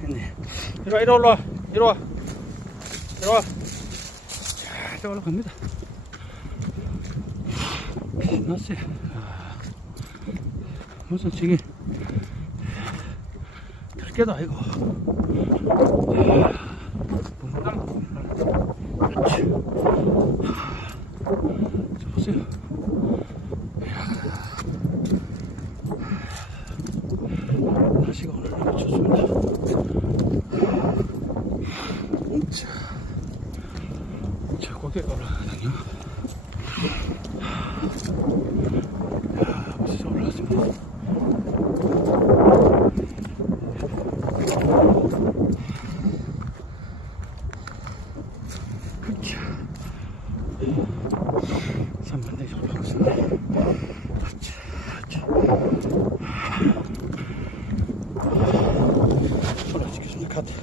됐네. 이리 와, 이리 와, 이리 와, 이리 와. 자, 이제 올라갑니다. 신났어요. 무슨 지금 들깨도 아니고. 그렇지. 자, 보세요. 날씨가 오늘 너무 좋습니다. 자, 고개가 올라가거든요. 야, 벌써 올라왔습니다. 그렇죠. 3번 내지 올라왔습니다. 그렇죠. 올라지겠습니다. 카트.